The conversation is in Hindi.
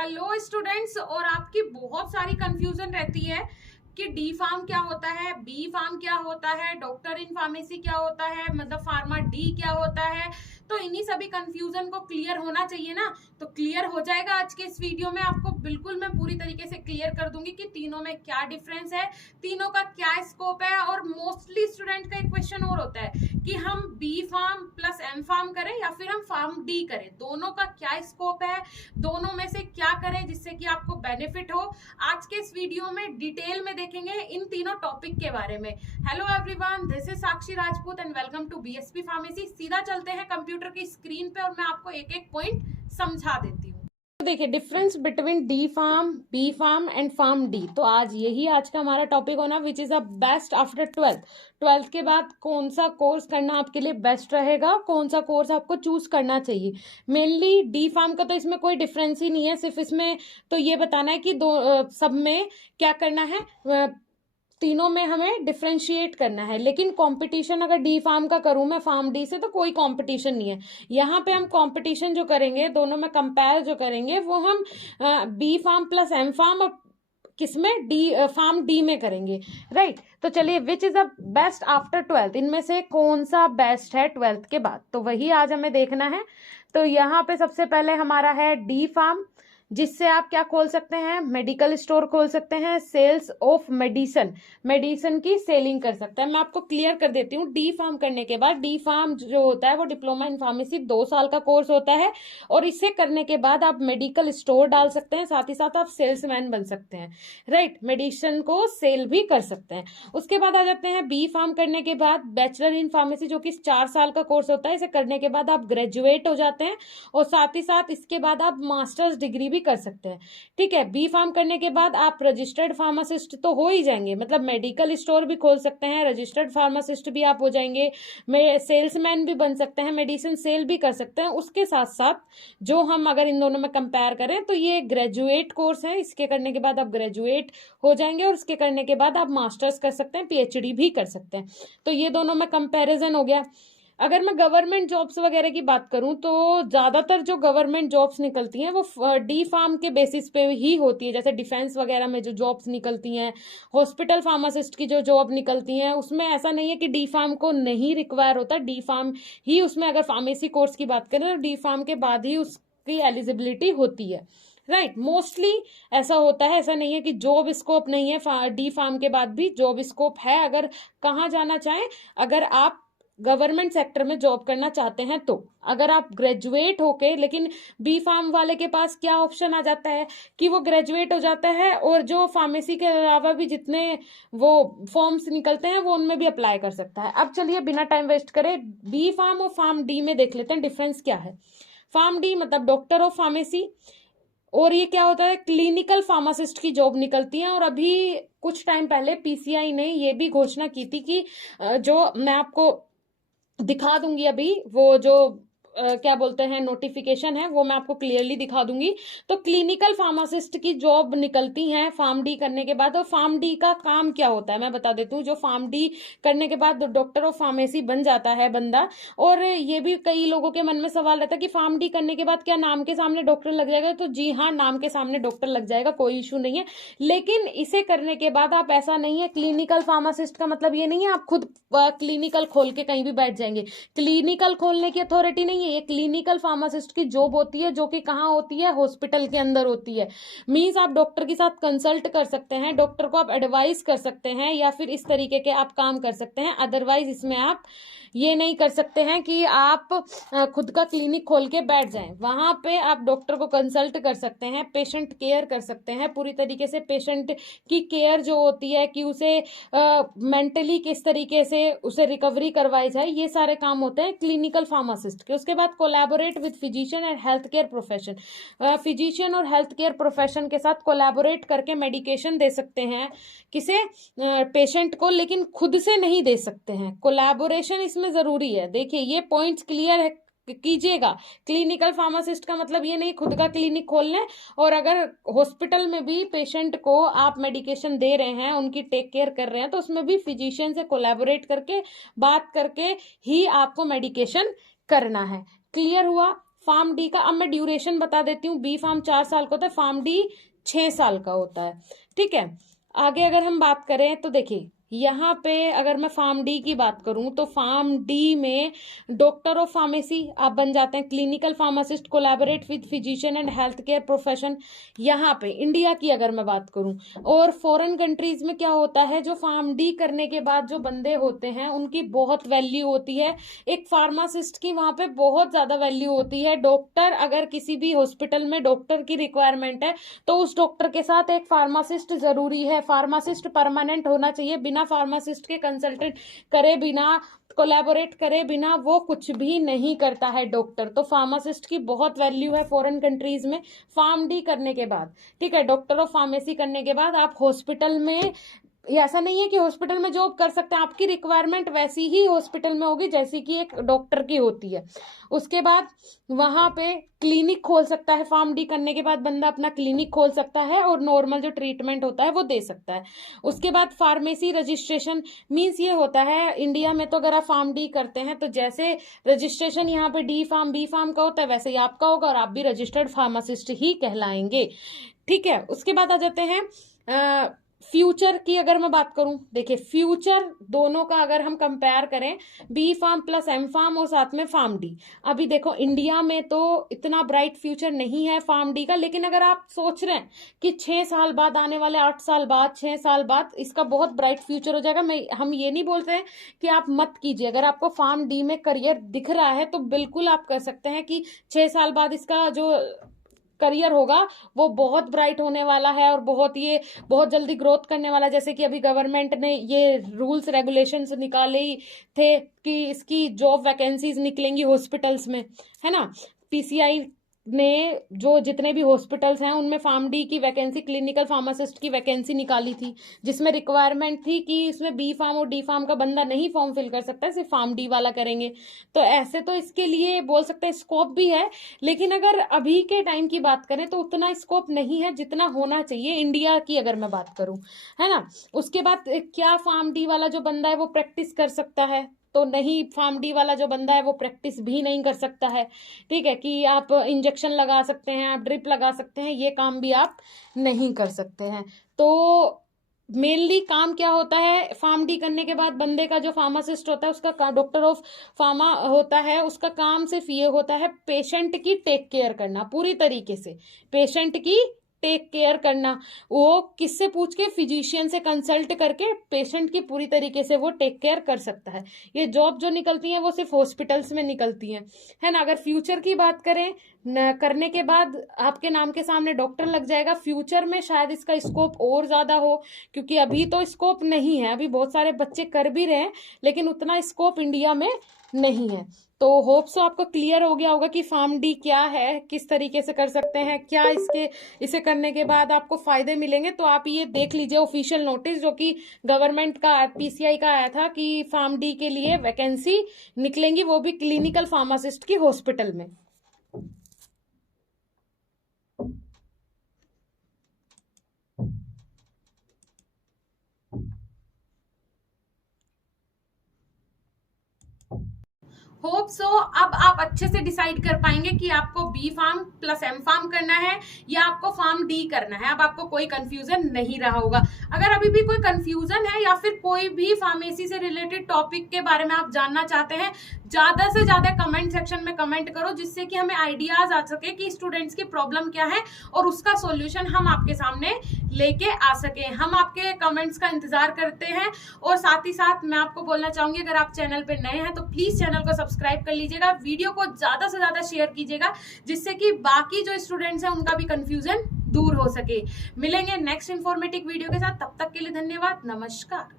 Hello students. और आपकी बहुत सारी कंफ्यूजन रहती है कि डी फार्म क्या होता है, बी फार्म क्या होता है, डॉक्टर इन फार्मेसी क्या होता है, मतलब फार्मा डी क्या होता है। तो इन्हीं सभी कंफ्यूजन को क्लियर होना चाहिए ना, तो क्लियर हो जाएगा आज के इस वीडियो में। आपको बिल्कुल मैं पूरी तरीके से क्लियर कर दूंगी कि तीनों में क्या डिफरेंस है, तीनों का क्या स्कोप है। और मोस्टली स्टूडेंट का एक क्वेश्चन और होता है कि हम B Pharm plus M Pharm करें या फिर हम फार्म डी करें, दोनों का क्या स्कोप है, दोनों में से क्या करें जिससे कि आपको बेनिफिट हो। आज के इस वीडियो में डिटेल में देखेंगे इन तीनों टॉपिक के बारे में। Hello everyone, this is Sakshi Rajput and welcome to BSP pharmacy. सीधा चलते हैं कंप्यूटर की स्क्रीन पे और मैं आपको एक एक पॉइंट समझा देती हूँ। तो देखिए difference between D Pharm, B Pharm and Pharm D. तो आज का हमारा टॉपिक होना which is a best after 12th के बाद कौन सा कोर्स करना आपके लिए बेस्ट रहेगा, कौन सा कोर्स आपको चूज करना चाहिए। मेनली डी फार्म का तो इसमें कोई डिफरेंस ही नहीं है, सिर्फ इसमें तो ये बताना है कि सब में क्या करना है, तीनों में हमें डिफ्रेंशिएट करना है। लेकिन कंपटीशन अगर डी फार्म का करूं मैं फार्म डी से तो कोई कंपटीशन नहीं है। यहाँ पे हम कंपटीशन जो करेंगे, दोनों में कंपेयर जो करेंगे वो हम B Pharm plus M Pharm और किसमें डी फार्म डी में करेंगे, राइट। तो चलिए विच is a best after 12th, इनमें से कौन सा बेस्ट है 12th के बाद, तो वही आज हमें देखना है। तो यहाँ पे सबसे पहले हमारा है डी फार्म, जिससे आप क्या खोल सकते हैं, मेडिकल स्टोर खोल सकते हैं, सेल्स ऑफ मेडिसिन की सेलिंग कर सकते हैं। मैं आपको क्लियर कर देती हूँ। डी फार्म करने के बाद, डी फार्म जो होता है वो डिप्लोमा इन फार्मेसी 2 साल का कोर्स होता है और इसे करने के बाद आप मेडिकल स्टोर डाल सकते हैं, साथ ही साथ आप सेल्समैन बन सकते हैं, राइट। मेडिसिन को सेल भी कर सकते हैं। उसके बाद आ जाते हैं बी फार्म करने के बाद बैचलर इन फार्मेसी, जो कि 4 साल का कोर्स होता है। इसे करने के बाद आप ग्रेजुएट हो जाते हैं और साथ ही साथ इसके बाद आप मास्टर्स डिग्री भी कर सकते हैं, ठीक है। बी फार्म करने के बाद आप रजिस्टर्ड फार्मासिस्ट तो हो ही जाएंगे, मतलब मेडिकल स्टोर भी खोल सकते हैं, रजिस्टर्ड फार्मासिस्ट भी आप हो जाएंगे, सेल्समैन भी बन सकते हैं, मेडिसिन सेल भी कर सकते हैं। उसके साथ साथ जो हम अगर इन दोनों में कंपेयर करें तो ये ग्रेजुएट कोर्स है, इसके करने के बाद आप ग्रेजुएट हो जाएंगे और इसके करने के बाद आप मास्टर्स कर सकते हैं, पीएचडी भी कर सकते हैं। तो ये दोनों में कंपैरिजन हो गया। अगर मैं गवर्नमेंट जॉब्स वगैरह की बात करूं तो ज्यादातर जो गवर्नमेंट जॉब्स निकलती हैं वो डी फार्म के बेसिस पे ही होती है। जैसे डिफेंस वगैरह में जो जॉब्स निकलती हैं, हॉस्पिटल फार्मासिस्ट की जो जॉब निकलती हैं, उसमें ऐसा नहीं है कि डी फार्म को नहीं रिक्वायर होता, डी फार्म ही उसमें, अगर फार्मेसी कोर्स की बात करें तो डी फार्म के बाद ही उसकी एलिजिबिलिटी होती है, राइट। मोस्टली ऐसा होता है, ऐसा नहीं है कि जॉब स्कोप नहीं है, डी फार्म के बाद भी जॉब स्कोप है। अगर कहाँ जाना चाहें, अगर आप गवर्नमेंट सेक्टर में जॉब करना चाहते हैं तो अगर आप ग्रेजुएट होके, लेकिन बी फार्म वाले के पास क्या ऑप्शन आ जाता है कि वो ग्रेजुएट हो जाता है और जो फार्मेसी के अलावा भी जितने वो फॉर्म्स निकलते हैं वो उनमें भी अप्लाई कर सकता है। अब चलिए बिना टाइम वेस्ट करे बी फार्म और फार्म डी में देख लेते हैं डिफरेंस क्या है। फार्म डी मतलब डॉक्टर ऑफ फार्मेसी, और ये क्या होता है, क्लिनिकल फार्मासिस्ट की जॉब निकलती है। और अभी कुछ टाइम पहले पीसीआई ने ये भी घोषणा की थी कि जो मैं आपको दिखा दूंगी अभी, वो जो क्या बोलते हैं नोटिफिकेशन है वो मैं आपको क्लियरली दिखा दूंगी। तो क्लिनिकल फार्मासिस्ट की जॉब निकलती हैं फार्म डी करने के बाद। और फार्म डी का काम क्या होता है मैं बता देती हूँ। जो फार्म डी करने के बाद डॉक्टर ऑफ फार्मेसी बन जाता है बंदा, और ये भी कई लोगों के मन में सवाल रहता है कि फार्म डी करने के बाद क्या नाम के सामने डॉक्टर लग जाएगा। तो जी हाँ, नाम के सामने डॉक्टर लग जाएगा, कोई इशू नहीं है। लेकिन इसे करने के बाद आप, ऐसा नहीं है, क्लिनिकल फार्मासिस्ट का मतलब ये नहीं है आप खुद क्लिनिकल खोल के कहीं भी बैठ जाएंगे। क्लिनिकल खोलने की अथॉरिटी नहीं है, ये क्लिनिकल फार्मासिस्ट की जॉब होती है, जो कि कहाँ होती है, हॉस्पिटल के अंदर होती है। मींस आप डॉक्टर के साथ कंसल्ट कर सकते हैं, डॉक्टर को आप एडवाइस कर सकते हैं, या फिर इस तरीके के आप काम कर सकते हैं। अदरवाइज इसमें आप ये नहीं कर सकते हैं कि आप खुद का क्लिनिक खोल के बैठ जाएं। वहां पे आप डॉक्टर को कंसल्ट कर सकते हैं, पेशेंट केयर कर सकते हैं, पूरी तरीके से पेशेंट की केयर जो होती है कि उसे मेंटली किस तरीके से उसे रिकवरी करवाई जाए, ये सारे काम होते हैं क्लिनिकल फार्मासिस्ट के। उसके बाद collaborate with physician and health care profession, physician और हेल्थ केयर प्रोफेशन के साथ कोलैबोरेट करके मेडिकेशन दे सकते हैं किसे, पेशेंट को, लेकिन खुद से नहीं दे सकते हैं। कोलैबोरेशन इसमें जरूरी है, देखिए ये पॉइंट्स क्लियर है कीजिएगा। क्लिनिकल फार्मासिस्ट का मतलब ये नहीं खुद का क्लिनिक खोलने, और अगर हॉस्पिटल में भी पेशेंट को आप मेडिकेशन दे रहे हैं, उनकी टेक केयर कर रहे हैं, तो उसमें भी फिजिशियन से कोलैबोरेट करके बात करके ही आपको मेडिकेशन करना है। क्लियर हुआ। फार्म डी का अब मैं ड्यूरेशन बता देती हूँ। बी फार्म 4 साल का होता है, फार्म डी 6 साल का होता है। ठीक है, आगे अगर हम बात करें तो देखिए यहाँ पे अगर मैं फार्म डी की बात करूं तो फार्म डी में डॉक्टर ऑफ फार्मेसी आप बन जाते हैं, clinical pharmacist, collaborate with physician and health care profession. यहाँ पे इंडिया की अगर मैं बात करूं, और फॉरेन कंट्रीज में क्या होता है, जो फार्म डी करने के बाद जो बंदे होते हैं उनकी बहुत वैल्यू होती है। एक फार्मासिस्ट की वहां पे बहुत ज्यादा वैल्यू होती है। डॉक्टर अगर किसी भी हॉस्पिटल में डॉक्टर की रिक्वायरमेंट है तो उस डॉक्टर के साथ एक फार्मासिस्ट जरूरी है। फार्मासिस्ट परमानेंट होना चाहिए, बिना फार्मासिस्ट के कंसल्टेंट करे बिना, कोलैबोरेट करे बिना वो कुछ भी नहीं करता है डॉक्टर। तो फार्मासिस्ट की बहुत वैल्यू है फॉरेन कंट्रीज में फार्म डी करने के बाद। ठीक है, डॉक्टर ऑफ फार्मेसी करने के बाद आप हॉस्पिटल में, ऐसा नहीं है कि हॉस्पिटल में जॉब कर सकते हैं, आपकी रिक्वायरमेंट वैसी ही हॉस्पिटल में होगी जैसी कि एक डॉक्टर की होती है। उसके बाद वहां पे क्लिनिक खोल सकता है, फार्म डी करने के बाद बंदा अपना क्लिनिक खोल सकता है और नॉर्मल जो ट्रीटमेंट होता है वो दे सकता है। उसके बाद फार्मेसी रजिस्ट्रेशन मीन्स ये होता है इंडिया में, तो अगर आप फार्म डी करते हैं तो जैसे रजिस्ट्रेशन यहाँ पे डी फार्म बी फार्म का होता है वैसे ही आपका होगा और आप भी रजिस्टर्ड फार्मासिस्ट ही कहलाएंगे। ठीक है, उसके बाद आ जाते हैं फ्यूचर की अगर मैं बात करूं, देखिए फ्यूचर दोनों का अगर हम कंपेयर करें, B Pharm plus M Pharm और साथ में फार्म डी, अभी देखो इंडिया में तो इतना ब्राइट फ्यूचर नहीं है फार्म डी का, लेकिन अगर आप सोच रहे हैं कि 6 साल बाद, आने वाले 8 साल बाद, 6 साल बाद इसका बहुत ब्राइट फ्यूचर हो जाएगा, हम ये नहीं बोलते हैं कि आप मत कीजिए। अगर आपको फार्म डी में करियर दिख रहा है तो बिल्कुल आप कर सकते हैं कि 6 साल बाद इसका जो करियर होगा वो बहुत ब्राइट होने वाला है और बहुत जल्दी ग्रोथ करने वाला है। जैसे कि अभी गवर्नमेंट ने ये रूल्स रेगुलेशंस निकाले ही थे कि इसकी जॉब वैकेंसीज निकलेंगी हॉस्पिटल्स में, है ना। पीसीआई ने जो जितने भी हॉस्पिटल्स हैं उनमें फार्म डी की वैकेंसी, क्लिनिकल फार्मासिस्ट की वैकेंसी निकाली थी, जिसमें रिक्वायरमेंट थी कि इसमें बी फार्म और डी फार्म का बंदा नहीं फॉर्म फिल कर सकता, सिर्फ फार्म डी वाला करेंगे। तो ऐसे तो इसके लिए बोल सकते हैं स्कोप भी है, लेकिन अगर अभी के टाइम की बात करें तो उतना स्कोप नहीं है जितना होना चाहिए इंडिया की अगर मैं बात करूं, है ना। उसके बाद क्या फार्म डी वाला जो बंदा है वो प्रैक्टिस कर सकता है? तो नहीं, फार्म डी वाला जो बंदा है वो प्रैक्टिस भी नहीं कर सकता है। ठीक है, कि आप इंजेक्शन लगा सकते हैं, आप ड्रिप लगा सकते हैं, ये काम भी आप नहीं कर सकते हैं। तो मेनली काम क्या होता है फार्म डी करने के बाद बंदे का, जो फार्मासिस्ट होता है उसका, डॉक्टर ऑफ फार्मा होता है, उसका काम सिर्फ ये होता है पेशेंट की टेक केयर करना, पूरी तरीके से पेशेंट की टेक केयर करना। वो किससे पूछ के, फिजिशियन से कंसल्ट करके पेशेंट की पूरी तरीके से वो टेक केयर कर सकता है। ये जॉब जो निकलती है वो सिर्फ हॉस्पिटल्स में निकलती हैं, है ना। अगर फ्यूचर की बात करें, करने के बाद आपके नाम के सामने डॉक्टर लग जाएगा, फ्यूचर में शायद इसका स्कोप और ज्यादा हो, क्योंकि अभी तो स्कोप नहीं है, अभी बहुत सारे बच्चे कर भी रहे हैं लेकिन उतना स्कोप इंडिया में नहीं है। तो होप सो आपको क्लियर हो गया होगा कि फार्म डी क्या है, किस तरीके से कर सकते हैं, क्या इसे करने के बाद आपको फायदे मिलेंगे। तो आप ये देख लीजिए ऑफिशियल नोटिस जो कि गवर्नमेंट का, पीसीआई का आया था कि फार्म डी के लिए वैकेंसी निकलेंगी, वो भी क्लिनिकल फार्मासिस्ट की हॉस्पिटल में। होप सो अब आप अच्छे से डिसाइड कर पाएंगे कि आपको B Pharm plus M Pharm करना है या आपको फार्म डी करना है। अब आपको कोई कंफ्यूजन नहीं रहा होगा। अगर अभी भी कोई कंफ्यूजन है या फिर कोई भी फार्मेसी से रिलेटेड टॉपिक के बारे में आप जानना चाहते हैं, ज्यादा से ज्यादा कमेंट सेक्शन में कमेंट करो, जिससे कि हमें आइडियाज आ सके कि स्टूडेंट्स की प्रॉब्लम क्या है और उसका सॉल्यूशन हम आपके सामने लेके आ सके। हम आपके कमेंट्स का इंतजार करते हैं। और साथ ही साथ मैं आपको बोलना चाहूंगी, अगर आप चैनल पे नए हैं तो प्लीज चैनल को सब्सक्राइब कर लीजिएगा, वीडियो को ज्यादा से ज्यादा शेयर कीजिएगा, जिससे कि बाकी जो स्टूडेंट्स हैं उनका भी कंफ्यूजन दूर हो सके। मिलेंगे नेक्स्ट इंफॉर्मेटिव वीडियो के साथ, तब तक के लिए धन्यवाद, नमस्कार।